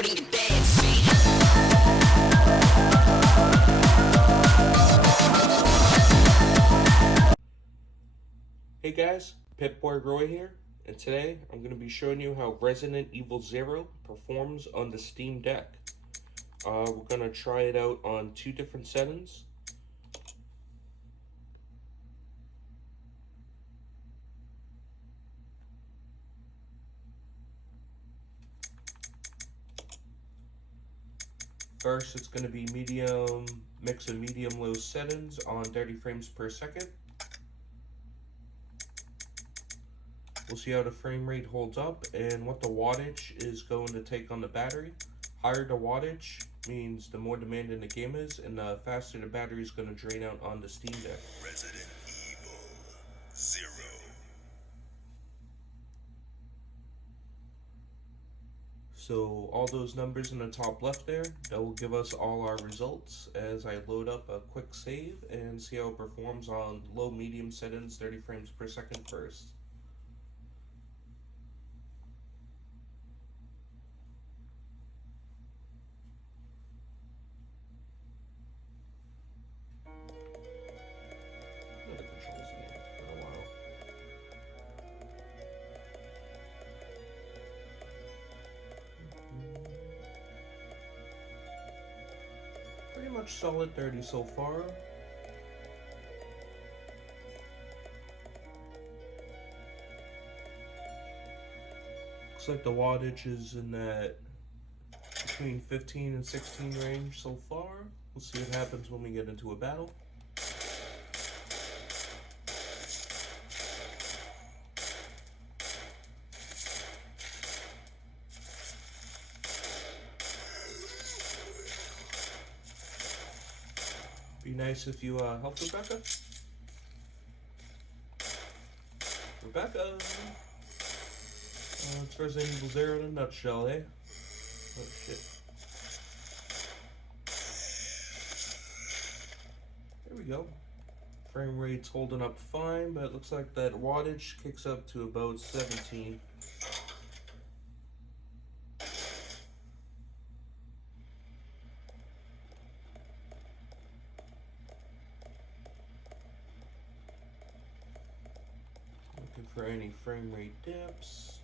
promoting the bad seed. Hey guys, Pip-Boy Roy here, and today I'm going to be showing you how Resident Evil 0 performs on the Steam Deck. We're going to try it out on two different settings. First, it's going to be mix of medium-low settings on 30 frames per second. We'll see how the frame rate holds up and what the wattage is going to take on the battery. Higher the wattage means the more demanding the game is, and the faster the battery is going to drain out on the Steam Deck. Resident Evil 0. So all those numbers in the top left there, that will give us all our results as I load up a quick save and see how it performs on low medium settings, 30 frames per second first. The controls in here, it's been a while. Pretty much solid 30 so far. Looks like the wattage is in that between 15 and 16 range so far. We'll see what happens when we get into a battle. Be nice if you help Rebecca. Rebecca! It's Resident Evil 0 in a nutshell, eh? Oh shit. There we go. Frame rate's holding up fine, but it looks like that wattage kicks up to about 17. Looking for any frame rate dips.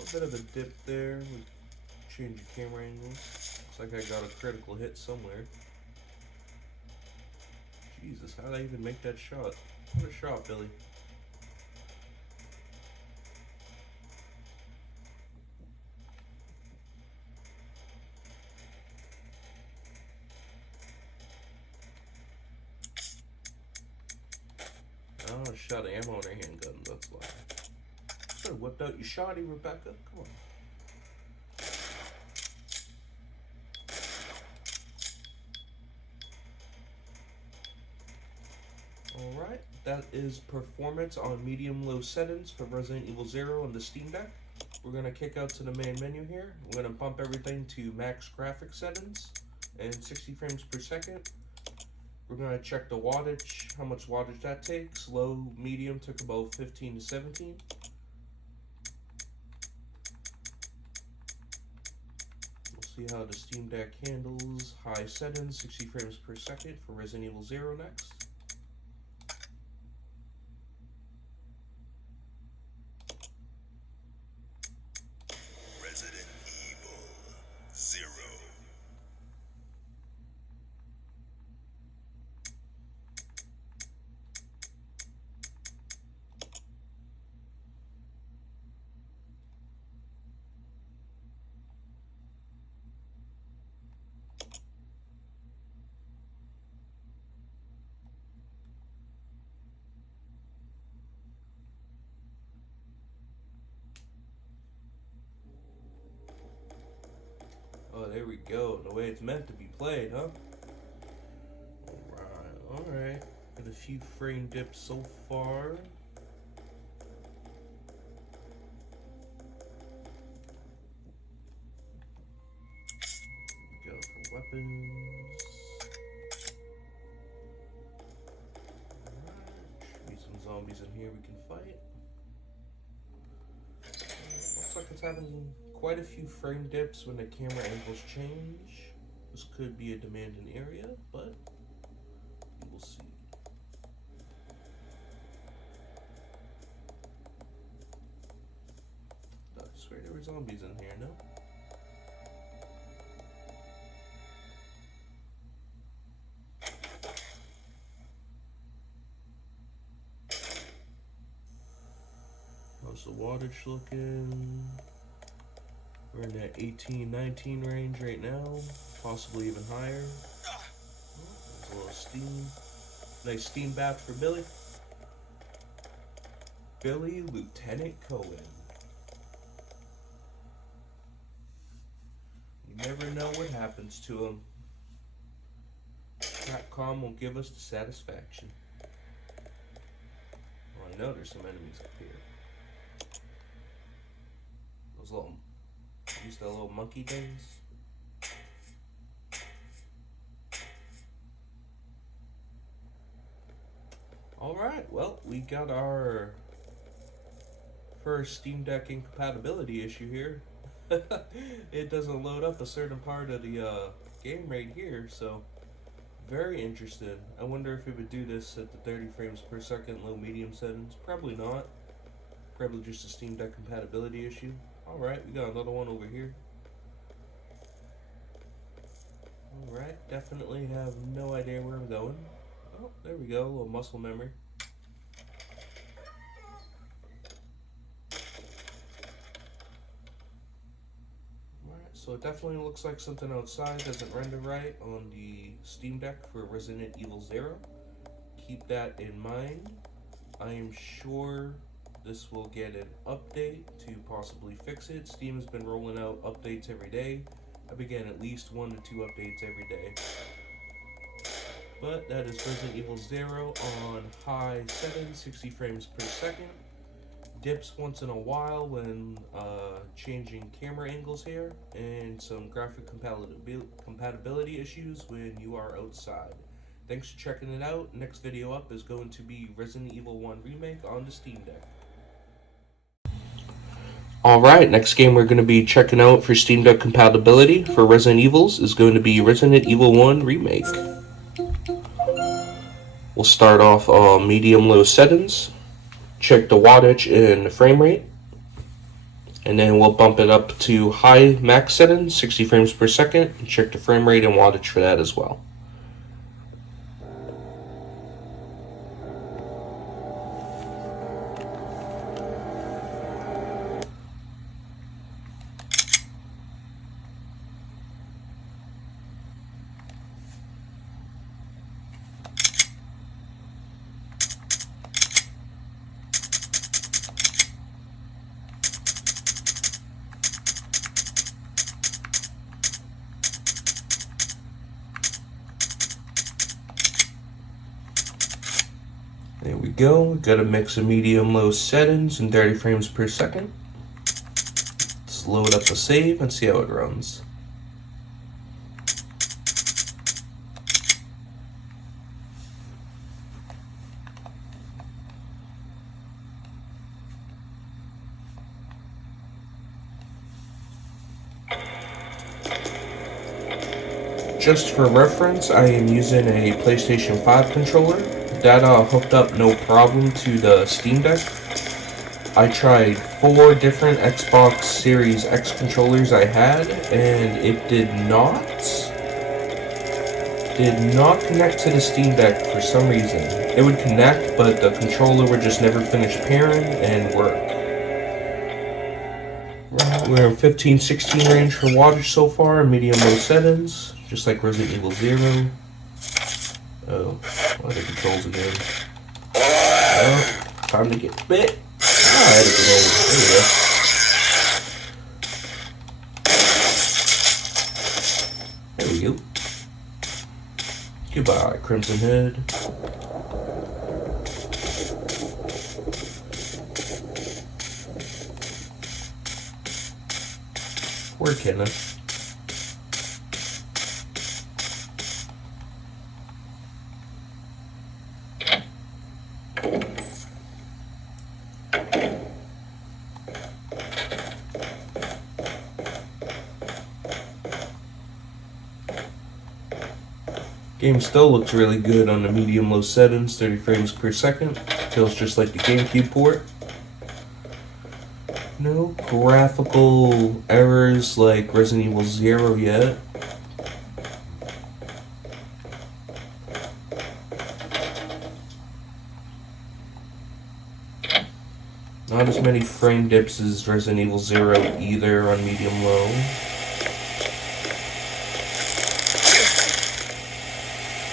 A bit of a dip there. We change the camera angles. Looks like I got a critical hit somewhere. Jesus, how did I even make that shot? What a shot, Billy. Oh, shot of ammo in her handgun, that's why. Should have whipped out your shotty, Rebecca. Come on. Alright, that is performance on medium-low settings for Resident Evil 0 on the Steam Deck. We're going to kick out to the main menu here. We're going to bump everything to max graphics settings and 60 frames per second. We're going to check the wattage, how much wattage that takes. Low, medium took about 15 to 17. We'll see how the Steam Deck handles high settings, 60 frames per second for Resident Evil 0 next. Resident Evil 0. Oh, there we go. The way it's meant to be played, huh? Alright. Got a few frame dips so far. weapons. Should be some zombies in here we can fight. Looks like it's having quite a few frame dips when the camera angles change. This could be a demanding area, but we will see. I swear there were zombies in here, no? How's the wattage looking? We're in that 18-19 range right now, possibly even higher. Oh, there's a little steam. Nice steam bath for Billy. Billy Lieutenant Cohen. You never know what happens to him. Capcom will give us the satisfaction. Oh, I know there's some enemies up here. Those little, the little monkey things. Alright, well, we got our first Steam Deck incompatibility issue here. It doesn't load up a certain part of the game right here, so very interested. I wonder if it would do this at the 30 frames per second low medium settings. Probably not. Probably just a Steam Deck compatibility issue. Alright, we got another one over here. Alright, definitely have no idea where I'm going. Oh, there we go, a little muscle memory. Alright, so it definitely looks like something outside doesn't render right on the Steam Deck for Resident Evil 0. Keep that in mind. I am sure this will get an update to possibly fix it. Steam has been rolling out updates every day. I began at least 1 to 2 updates every day. But that is Resident Evil 0 on high settings, 60 frames per second. Dips once in a while when changing camera angles here, and some graphic compatibility issues when you are outside. Thanks for checking it out. Next video up is going to be Resident Evil 1 Remake on the Steam Deck. Alright, next game we're going to be checking out for Steam Deck compatibility for Resident Evils is going to be Resident Evil 1 Remake. We'll start off medium-low settings, check the wattage and the frame rate, and then we'll bump it up to high max settings, 60 frames per second, and check the frame rate and wattage for that as well. There we go. Got a mix of medium-low settings and 30 frames per second. Let's load up the save and see how it runs. Just for reference, I am using a PlayStation 5 controller. That hooked up no problem to the Steam Deck. I tried 4 different Xbox Series X controllers I had, and it did not connect to the Steam Deck for some reason. It would connect, but the controller would just never finish pairing and work. We're in 15-16 range for wattage so far, medium-low settings, just like Resident Evil 0. Oh, other controls again. Oh, time to get bit. Alright, there we go. Goodbye, Crimson Head. Poor Kenneth. Game still looks really good on the medium-low settings, 30 frames per second. Feels just like the GameCube port. No graphical errors like Resident Evil 0 yet. Not as many frame dips as Resident Evil 0 either on medium-low.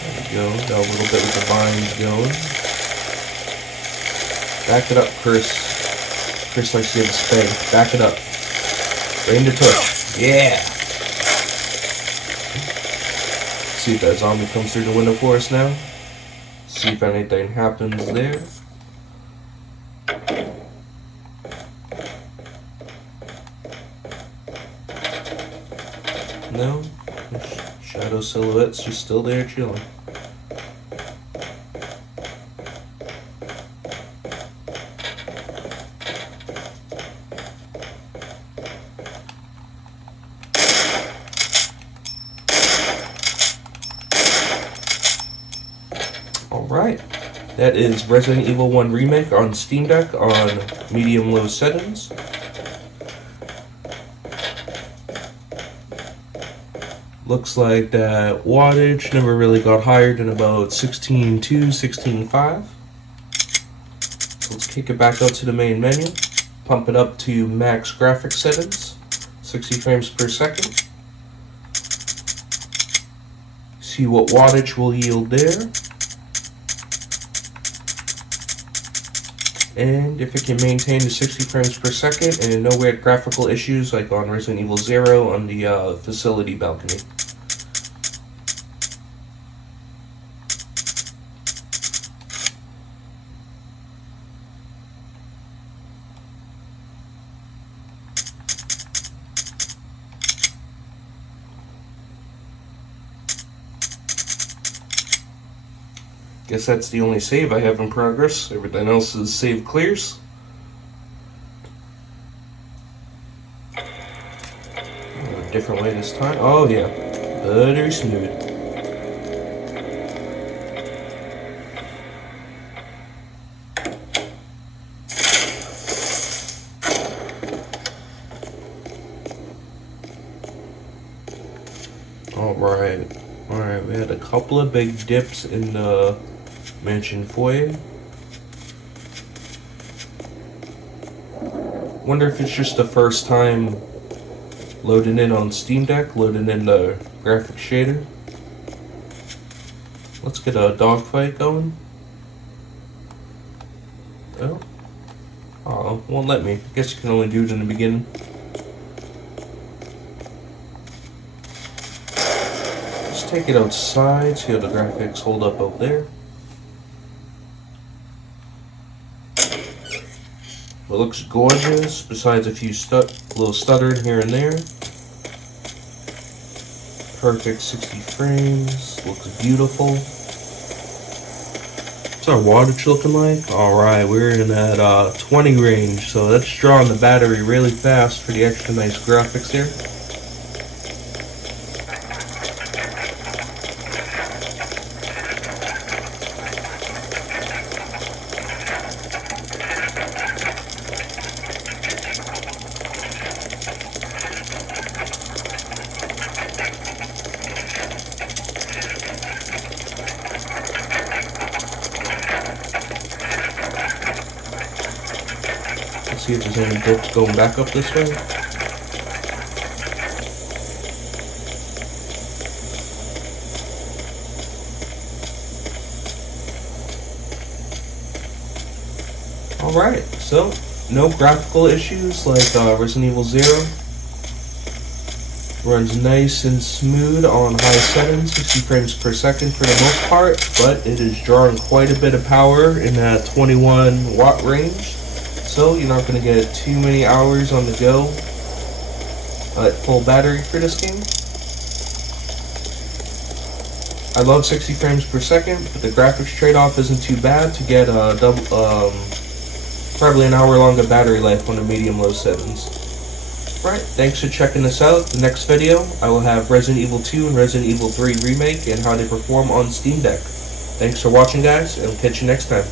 There we go, got a little bit with the vines going. Back it up, Chris. Chris likes to get a spank. Back it up. Rain to touch. Yeah! See if that zombie comes through the window for us now. See if anything happens there. No, shadow silhouette's just still there chilling. Alright, that is Resident Evil 1 Remake on Steam Deck on medium-low settings. Looks like that wattage never really got higher than about 16.2, 16.5. So let's kick it back out to the main menu. Pump it up to max graphics settings, 60 frames per second. See what wattage will yield there. And if it can maintain the 60 frames per second and no weird graphical issues like on Resident Evil 0 on the facility balcony. Guess that's the only save I have in progress. Everything else is save clears. A different way this time. Oh yeah, buttery smooth. Alright, we had a couple of big dips in the mansion foyer. Wonder if it's just the first time loading in on Steam Deck, loading in the graphics shader. Let's get a dogfight going. Oh, won't let me. Guess you can only do it in the beginning. Let's take it outside, see how the graphics hold up out there. It looks gorgeous, besides a few little stuttering here and there. Perfect 60 frames, looks beautiful. What's our wattage looking like? Alright, we're in that 20 range, so that's drawing the battery really fast for the extra nice graphics here. See if there's any dips going back up this way. Alright, so no graphical issues like Resident Evil 0. Runs nice and smooth on high settings, 60 frames per second for the most part, but it is drawing quite a bit of power in that 21 watt range. So you're not going to get too many hours on the go at full battery for this game. I love 60 frames per second, but the graphics trade-off isn't too bad to get a probably an hour longer battery life on the medium-low settings. Right, thanks for checking this out. The next video, I will have Resident Evil 2 and Resident Evil 3 Remake and how they perform on Steam Deck. Thanks for watching, guys, and we'll catch you next time.